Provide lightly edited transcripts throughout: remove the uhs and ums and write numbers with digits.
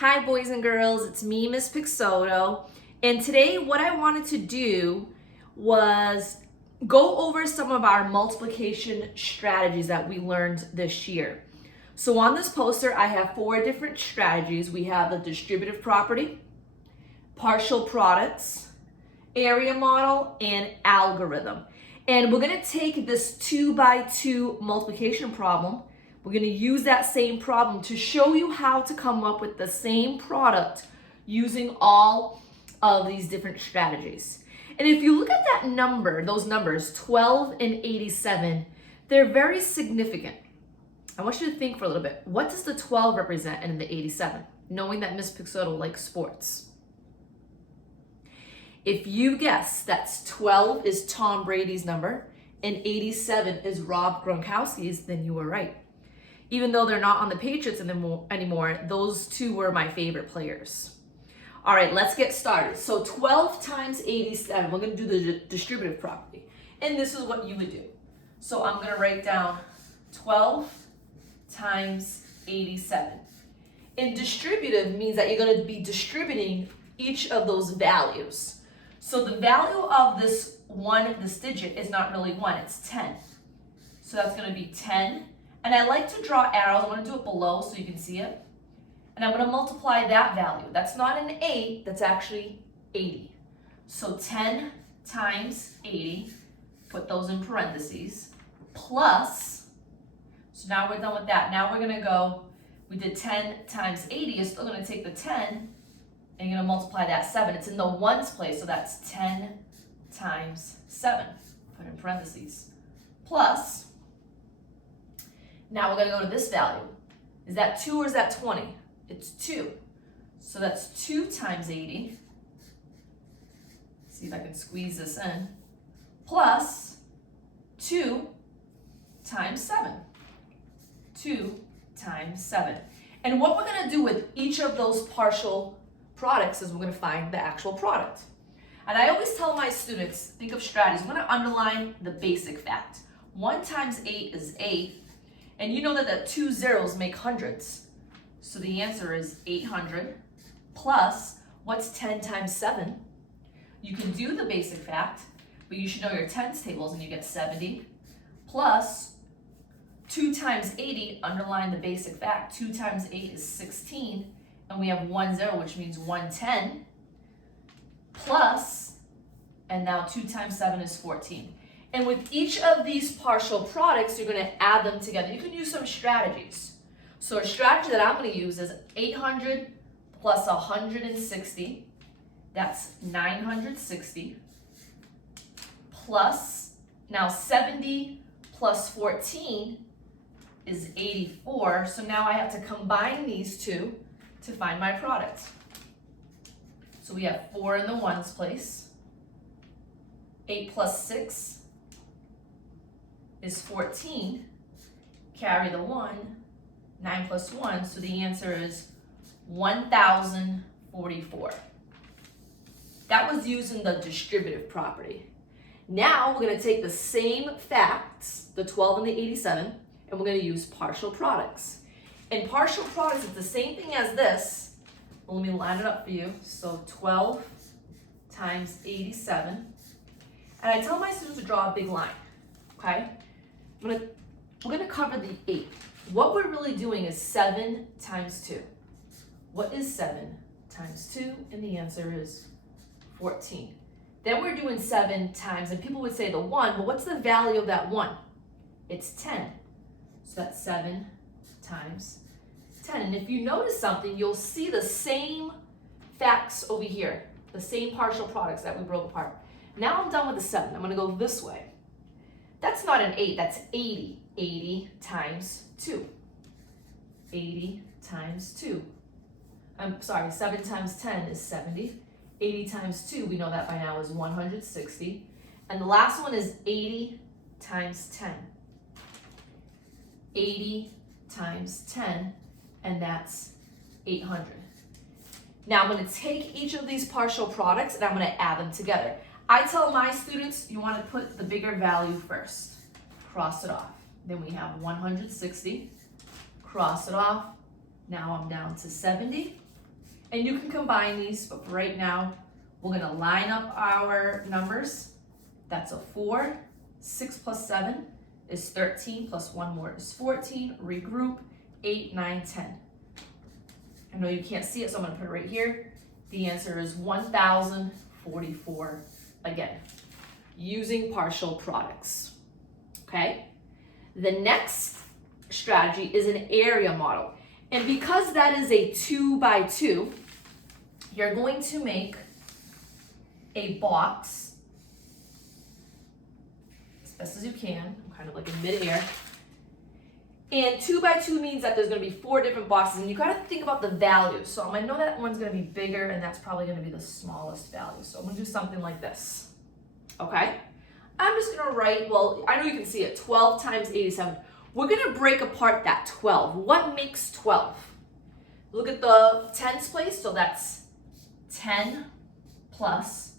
Hi boys and girls, it's me, Miss Pixoto, and today what I wanted to do was go over some of our multiplication strategies that we learned this year. So on this poster I have 4 different strategies. We have the distributive property, partial products, area model, and algorithm. And we're going to take this 2 by 2 multiplication problem. We're going to use that same problem to show you how to come up with the same product using all of these different strategies. And if you look at that number, those numbers, 12 and 87, they're very significant. I want you to think for a little bit. What does the 12 represent and the 87? Knowing that Miss Pixoto likes sports. If you guess that 12 is Tom Brady's number and 87 is Rob Gronkowski's, then you were right. Even though they're not on the Patriots anymore, those two were my favorite players. All right, let's get started. So 12 times 87, we're going to do the distributive property. And this is what you would do. So I'm going to write down 12 times 87. And distributive means that you're going to be distributing each of those values. So the value of this digit is not really 1, it's 10. So that's going to be 10. And I like to draw arrows. I'm going to do it below so you can see it. And I'm going to multiply that value. That's not an 8, that's actually 80. So 10 times 80, put those in parentheses, plus, so now we're done with that. Now we're going to go, we did 10 times 80, you're still going to take the 10, and you're going to multiply that 7. It's in the ones place, so that's 10 times 7, put in parentheses, plus, now we're going to go to this value. Is that 2 or is that 20? It's 2. So that's 2 times 80. See if I can squeeze this in. Plus 2 times 7. 2 times 7. And what we're going to do with each of those partial products is we're going to find the actual product. And I always tell my students, think of strategies. I'm going to underline the basic fact. 1 times 8 is 8. And you know that the 2 zeros make hundreds. So the answer is 800 plus, what's 10 times 7? You can do the basic fact, but you should know your tens tables and you get 70 plus 2 times 80, underline the basic fact, 2 times 8 is 16, and we have 1 0, which means 110, plus, and now 2 times 7 is 14. And with each of these partial products, you're going to add them together. You can use some strategies. So a strategy that I'm going to use is 800 plus 160. That's 960. Plus, now 70 plus 14 is 84. So now I have to combine these two to find my product. So we have 4 in the ones place. 8 plus 6 is 14, carry the 1, 9 plus 1, so the answer is 1,044. That was using the distributive property. Now we're going to take the same facts, the 12 and the 87, and we're going to use partial products. And partial products is the same thing as this. Well, let me line it up for you. So 12 times 87. And I tell my students to draw a big line, okay? We're going to cover the 8. What we're really doing is 7 times 2. What is 7 times 2? And the answer is 14. Then we're doing 7 times, and people would say the 1, but what's the value of that 1? It's 10. So that's 7 times 10. And if you notice something, you'll see the same facts over here, the same partial products that we broke apart. Now I'm done with the 7. I'm going to go this way. That's not an 8, that's 80. 80 times 2. 80 times 2. I'm sorry, 7 times 10 is 70. 80 times 2, we know that by now, is 160. And the last one is 80 times 10. 80 times 10, and that's 800. Now I'm going to take each of these partial products and I'm going to add them together. I tell my students, you want to put the bigger value first. Cross it off. Then we have 160. Cross it off. Now I'm down to 70. And you can combine these, but for right now, we're gonna line up our numbers. That's a 4, 6 plus 7 is 13, plus 1 more is 14, regroup, 8, 9, 10. I know you can't see it, so I'm gonna put it right here. The answer is 1,044, again, using partial products, okay? The next strategy is an area model. And because that is a 2 by 2, you're going to make a box as best as you can. I'm kind of like in midair. And 2 by 2 means that there's going to be 4 different boxes, and you got to think about the values. So I know that one's going to be bigger, and that's probably going to be the smallest value. So I'm going to do something like this. Okay? I'm just going to write, well, I know you can see it, 12 times 87. We're going to break apart that 12. What makes 12? Look at the tens place, so that's 10 plus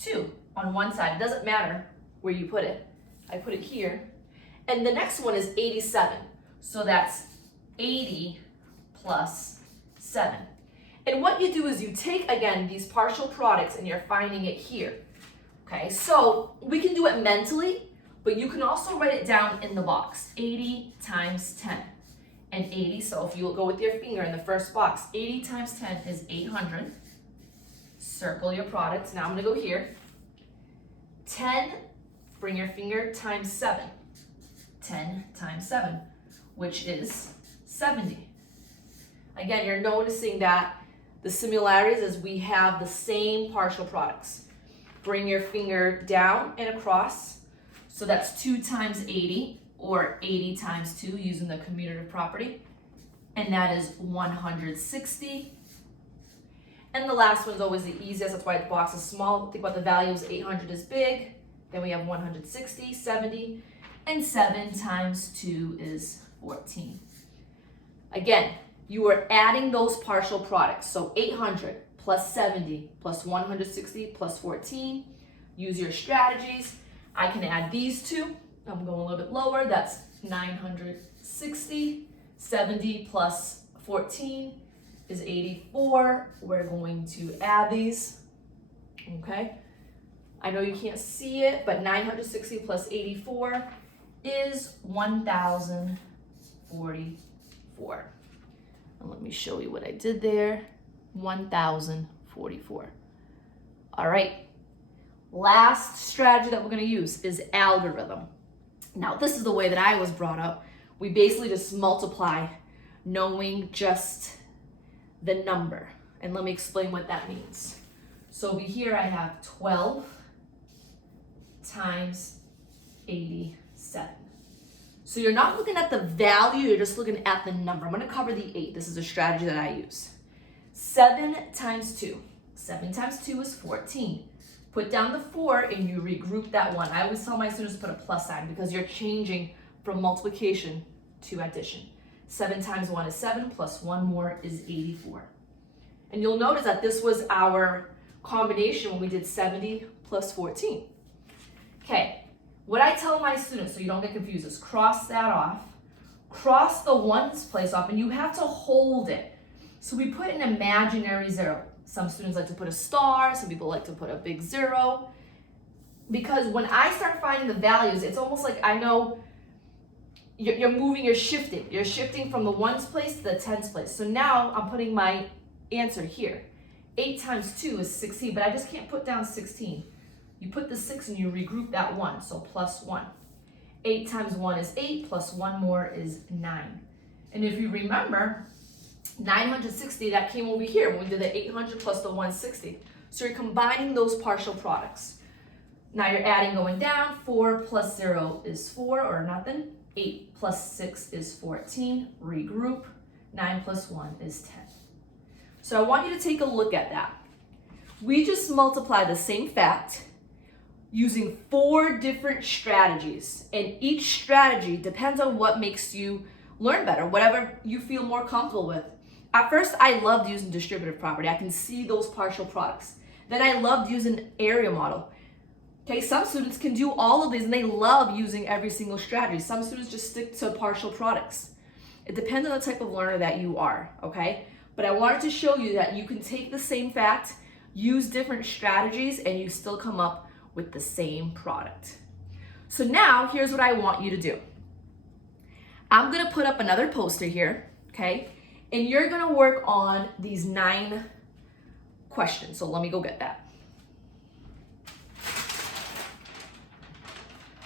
2 on one side. It doesn't matter where you put it. I put it here. And the next one is 87. So that's 80 plus 7. And what you do is you take, again, these partial products and you're finding it here. Okay, so we can do it mentally, but you can also write it down in the box. 80 times 10. And 80, so if you go with your finger in the first box, 80 times 10 is 800. Circle your products. Now I'm going to go here. 10, bring your finger, times 7. 10 times 7, which is 70. Again, you're noticing that the similarities is we have the same partial products. Bring your finger down and across. So that's 2 times 80, or 80 times 2 using the commutative property. And that is 160. And the last one's always the easiest, that's why the box is small. Think about the values, 800 is big. Then we have 160, 70, and 7 times 2 is 14. Again, you are adding those partial products. So 800 plus 70 plus 160 plus 14. Use your strategies. I can add these two. I'm going a little bit lower. That's 960. 70 plus 14 is 84. We're going to add these. Okay. I know you can't see it, but 960 plus 84 is 1,044. And let me show you what I did there. 1,044. All right. Last strategy that we're going to use is algorithm. Now, this is the way that I was brought up. We basically just multiply knowing just the number. And let me explain what that means. So over here I have 12 times 87. So you're not looking at the value, you're just looking at the number. I'm going to cover the 8. This is a strategy that I use. 7 times 2. 7 times 2 is 14. Put down the 4 and you regroup that 1. I always tell my students to put a plus sign because you're changing from multiplication to addition. 7 times 1 is 7, plus 1 more is 84. And you'll notice that this was our combination when we did 70 plus 14. Okay, what I tell my students, so you don't get confused, is cross that off, cross the ones place off, and you have to hold it. So we put an imaginary 0. Some students like to put a star, some people like to put a big 0. Because when I start finding the values, it's almost like I know you're moving, you're shifting. You're shifting from the ones place to the tens place. So now I'm putting my answer here. 8 times 2 is 16, but I just can't put down 16. You put the 6 and you regroup that 1, so plus 1. 8 times 1 is 8, plus 1 more is 9. And if you remember, 960, that came over here when we did the 800 plus the 160. So you're combining those partial products. Now you're adding going down. 4 plus 0 is 4 or nothing. 8 plus 6 is 14. Regroup. 9 plus 1 is 10. So I want you to take a look at that. We just multiply the same fact using 4 different strategies. And each strategy depends on what makes you learn better, whatever you feel more comfortable with. At first, I loved using distributive property. I can see those partial products. Then I loved using area model. Okay, some students can do all of these and they love using every single strategy. Some students just stick to partial products. It depends on the type of learner that you are, okay? But I wanted to show you that you can take the same fact, use different strategies, and you still come up with the same product. So now, here's what I want you to do. I'm gonna put up another poster here, okay? And you're gonna work on these 9 questions. So let me go get that.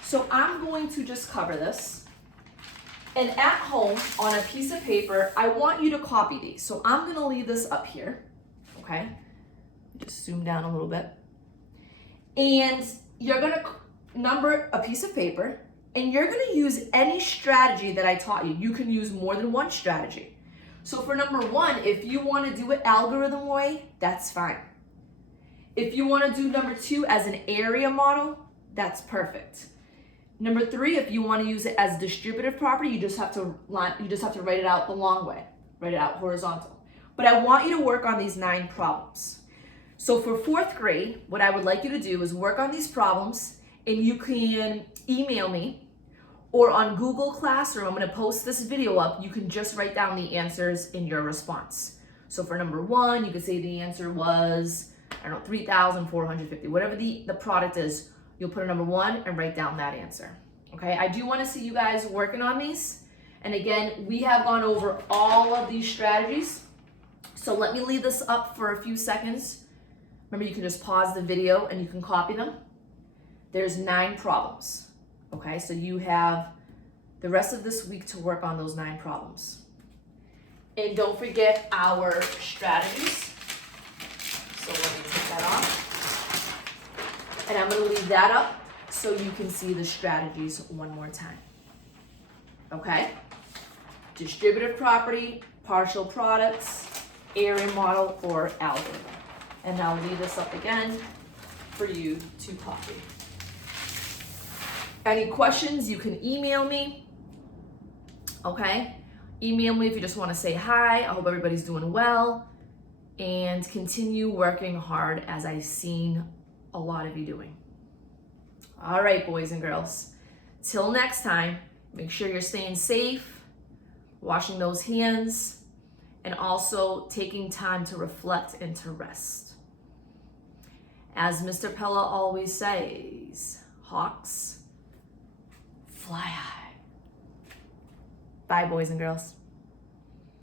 So I'm going to just cover this. And at home, on a piece of paper, I want you to copy these. So I'm gonna leave this up here, okay? Just zoom down a little bit. And you're gonna number a piece of paper, and you're gonna use any strategy that I taught you. You can use more than one strategy. So for number 1, if you wanna do it algorithm way, that's fine. If you wanna do number 2 as an area model, that's perfect. Number 3, if you want to use it as distributive property, you just have to write it out the long way, write it out horizontal. But I want you to work on these 9 problems. So for 4th grade, what I would like you to do is work on these problems, and you can email me, or on Google Classroom, I'm going to post this video up. You can just write down the answers in your response. So for number 1, you could say the answer was, I don't know, 3,450, whatever the product is. You'll put a number 1 and write down that answer. Okay, I do want to see you guys working on these. And again, we have gone over all of these strategies. So let me leave this up for a few seconds. Remember, you can just pause the video and you can copy them. There's 9 problems. Okay, so you have the rest of this week to work on those 9 problems. And don't forget our strategies. So let me take that off. And I'm going to leave that up so you can see the strategies one more time. Okay? Distributive property, partial products, area model, or algorithm. And I'll leave this up again for you to copy. Any questions, you can email me. Okay? Email me if you just want to say hi. I hope everybody's doing well. And continue working hard as I've seen a lot of you doing. All right, boys and girls. Till next time, make sure you're staying safe, washing those hands, and also taking time to reflect and to rest. As Mr. Pella always says, hawks fly high. Bye, boys and girls.